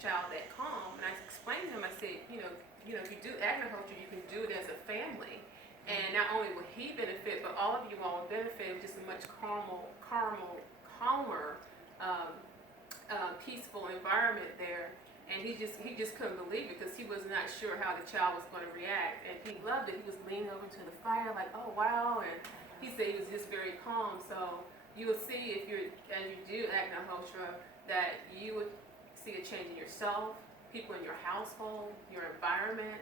child that calm. And I explained to him, I said, if you do Agnihotra, you can do it as a family. And not only will he benefit, but all of you all will benefit with just a much calmer, peaceful environment there. And he just couldn't believe it because he was not sure how the child was going to react. And he loved it. He was leaning over to the fire like, oh, wow. And he said he was just very calm. So you will see as you do Agnihotra that you would see a change in yourself, people in your household, your environment.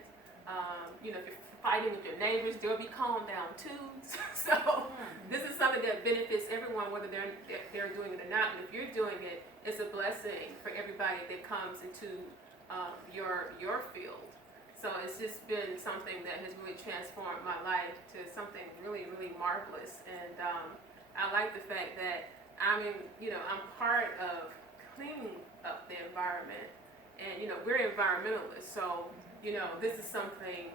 If you're fighting with your neighbors, they'll be calmed down too. So this is something that benefits everyone, whether they're doing it or not. And if you're doing it, it's a blessing for everybody that comes into your field. So it's just been something that has really transformed my life to something really, really marvelous. And I like the fact that I'm part of cleaning up the environment. And we're environmentalists, so this is something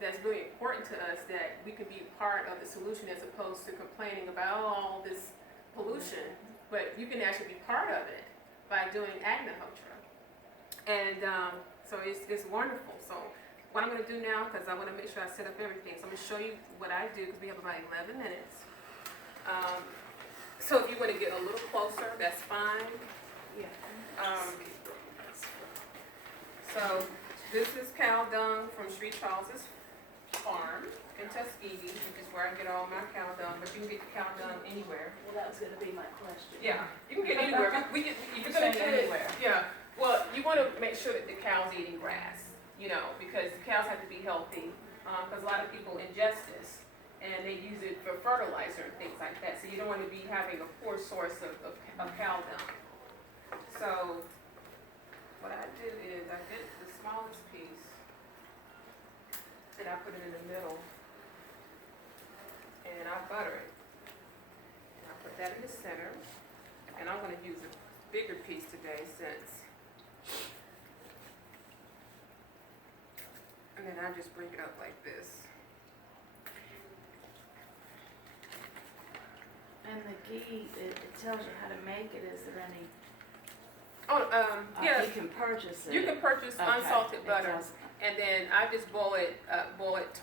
that's really important to us, that we can be part of the solution as opposed to complaining about all this pollution, but you can actually be part of it by doing Agnihotra. And so it's wonderful. So what I'm going to do now, because I want to make sure I set up everything, so I'm going to show you what I do because we have about 11 minutes. So if you want to get a little closer, that's fine. Yeah. So this is cow dung from Sri Charles's farm in Tuskegee, which is where I get all my cow dung, but you can get cow dung anywhere. Well, that was going to be my question. Yeah, you can get anywhere. If you're going to get anywhere. Yeah, well, you want to make sure that the cow's eating grass, because the cows have to be healthy, because a lot of people ingest this, and they use it for fertilizer and things like that, so you don't want to be having a poor source of cow dung. So what I do is I get the smallest piece and I put it in the middle and I butter it. And I put that in the center, and I'm going to use a bigger piece today and then I just bring it up like this. And the ghee, it tells you how to make it. Is there any? Yeah. You can purchase it. You can purchase unsalted butter, and then I just boil it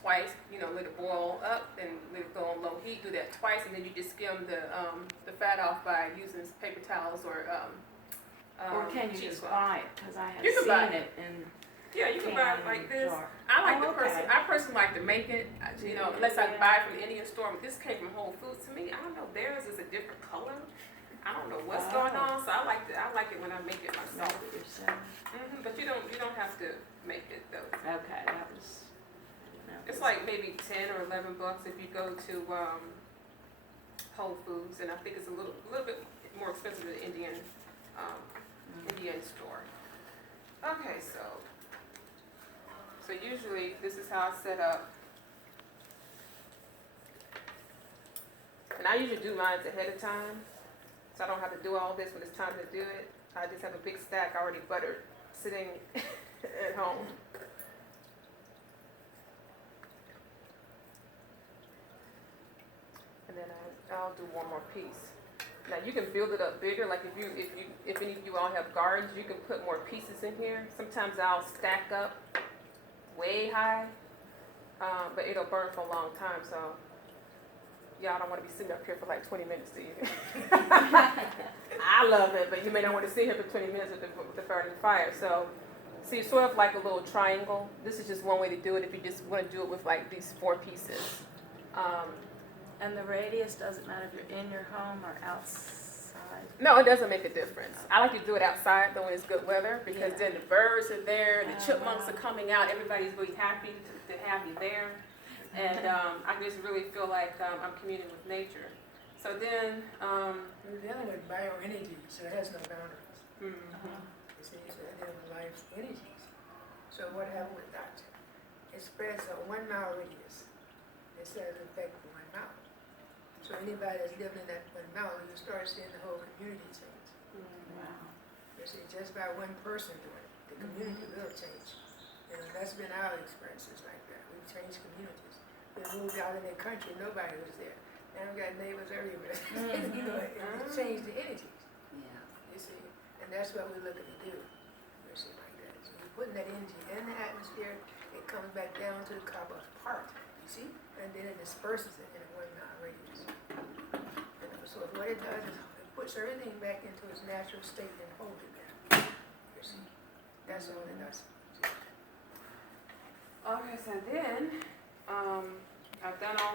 twice. Let it boil up, and let it go on low heat. Do that twice, and then you just skim the fat off by using paper towels or can you just buy it? Because I have you can buy seen it in. Yeah, you can buy it like this. Jar. I personally like to make it. Unless I buy it from the Indian store. But this came from Whole Foods. To me, I don't know. Theirs is a different color. I don't know what's going on, so I like it when I make it myself. Make it yourself. But you don't have to make it though. Okay, that was. It's like maybe $10 or $11 if you go to Whole Foods, and I think it's a little bit more expensive than the Indian store. Okay, so usually this is how I set up. And I usually do mine ahead of time, so I don't have to do all this when it's time to do it. I just have a big stack already buttered sitting at home. And then I'll do one more piece. Now you can build it up bigger. Like if any of you all have gardens, you can put more pieces in here. Sometimes I'll stack up way high, but it'll burn for a long time. So y'all don't want to be sitting up here for like 20 minutes, do you? I love it, but you may not want to sit here for 20 minutes with the burning fire. So see, it's sort of like a little triangle. This is just one way to do it if you just want to do it with like these 4 pieces. And the radius doesn't matter if you're in your home or outside? No, it doesn't make a difference. I like to do it outside though when it's good weather, because then the birds are there, the chipmunks are coming out, everybody's really happy to have you there. And I just really feel like I'm communing with nature. So then... we're dealing with bioenergy, so it has no boundaries. Mm-hmm. You see, so it deals with life's energies. So what happened with that? It spreads a 1 mile radius. It says affect 1 mile. So anybody that's living in that 1 mile, you start seeing the whole community change. Wow. You see, just by one person doing it, the community will change. That's been our experiences like that. We've changed communities. We moved out in the country, nobody was there. Now we've got neighbors everywhere. It's changed the energies. Yeah. You see, and that's what we're looking to do. You see, like that. So you're putting that energy in the atmosphere, it comes back down to the copper part, you see? And then it disperses it in a 1 mile radius. You know, so what it does is it puts everything back into its natural state and holds it there. You see? That's all it does. Okay, so then, I've done all